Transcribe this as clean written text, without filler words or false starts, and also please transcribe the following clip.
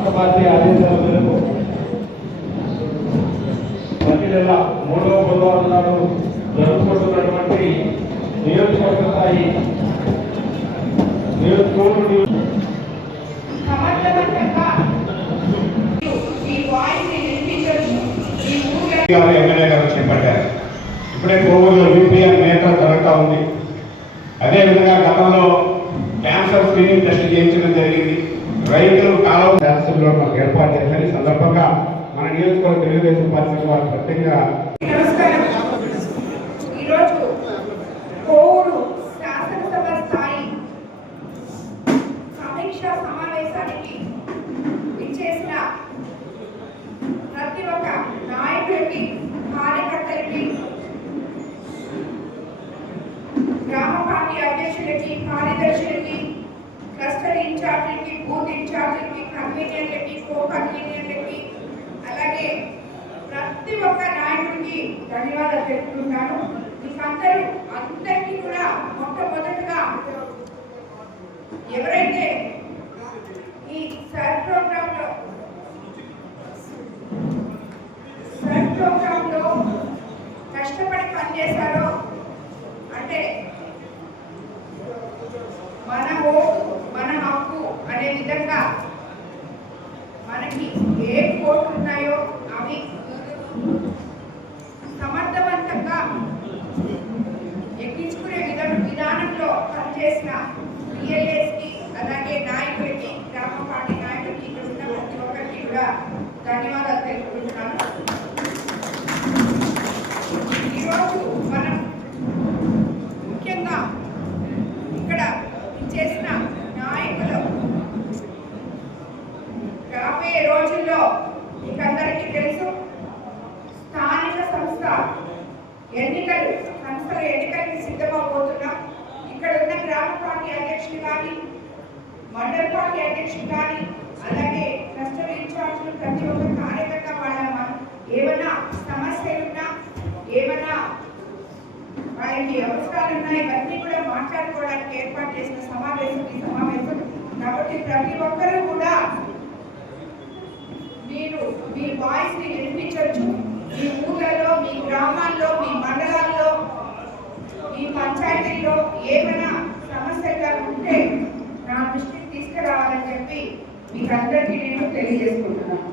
రాష్ట్ర పార్టీ ఆదేశాల మేరకు ప్రతి నెల 3వ బుధవారం నాడు జరుపుకుంటున్నటువంటి నియోజకవర్గ స్థాయి ఎమ్మెల్యే గారు చేపట్టారు. ఇప్పుడే కోవూరులో యూపీఎం నేత జరుగుతూ ఉంది. అదేవిధంగా గతంలో క్యాన్సర్ స్క్రీనింగ్ టెస్ట్ చేయించడం జరిగింది. రైతులు కాలం శాసనసభలో మాకు ఏర్పాటు చేశారు. ఈ సందర్భంగా మన నియోజకవర్గ తెలుగుదేశం పార్టీ వారు ప్రత్యేకంగా సమావేశానికి ఇచ్చేసిన ప్రతి ఒక్క నాయకుడికి, కార్యకర్తలకి, గ్రామ పార్టీ అధ్యక్షులకి, కార్యదర్శులకి, క్లస్టర్ ఇన్ఛార్జీలకి, బూత్ ఇన్ఛార్జీలకి, కన్వీనర్లకి, కో కన్వీనర్లకి, అలాగే ప్రతి ఒక్క నాయకుడికి ధన్యవాదాలు తెలుపుతున్నాను. మీకందరూ అందరికీ కూడా మొట్టమొదటిగా ఎవరైతే ఈ సర్ ప్రోగ్రామ్ లో కష్టపడి పనిచేశారో, అంటే మన ఓటు మన హక్కు అనే విధంగా మనకి ఏ కోట్లు ఉన్నాయో అవి సమర్థవంతంగా ఎక్కించుకునే విధానంలో పనిచేసిన పిఎల్ఏస్కి, అలాగే నాయకులకి, గ్రామ పార్టీ నాయకులకి, ఇక్కడ ఉన్న ప్రతి ఒక్కరికి కూడా ధన్యవాదాలు తెలుపుకుంటున్నాను. ఈరోజు మనం ముఖ్యంగా ఇక్కడ చేసిన నాయకులు రాబోయే రోజుల్లో మీకందరికీ తెలుసు, స్థానిక సంస్థల ఎన్నికలకి సిద్ధమవబోతున్నాం. ఇక్కడ ఉన్న గ్రామ పార్టీ అధ్యక్షులు కానీ, మండల పార్టీ అధ్యక్షులు కానీ, అలాగే క్లస్టర్ ఇన్ఛార్జీలు, ప్రతి ఒక్క కార్యకర్త వాళ్ళ ఏమన్నా సమస్యలున్నా, ఏమన్నా వాళ్ళకి అవసరాలున్నా, ఇవన్నీ కూడా మాట్లాడుకోవడానికి ఏర్పాటు చేసిన సమావేశం ఈ సమావేశం. కాబట్టి ప్రతి ఒక్కరూ కూడా మీరు మీ వాయిస్ ని వినిపించవచ్చు. మీ ఊళ్ళలో, మీ గ్రామాల్లో, మీ మండలాల్లో, ఈ పంచాయతీల్లో ఏమైనా సమస్యగా ఉంటే నా దృష్టికి తీసుకురావాలని చెప్పి మీకు అందరికీ నేను తెలియజేసుకుంటున్నాను.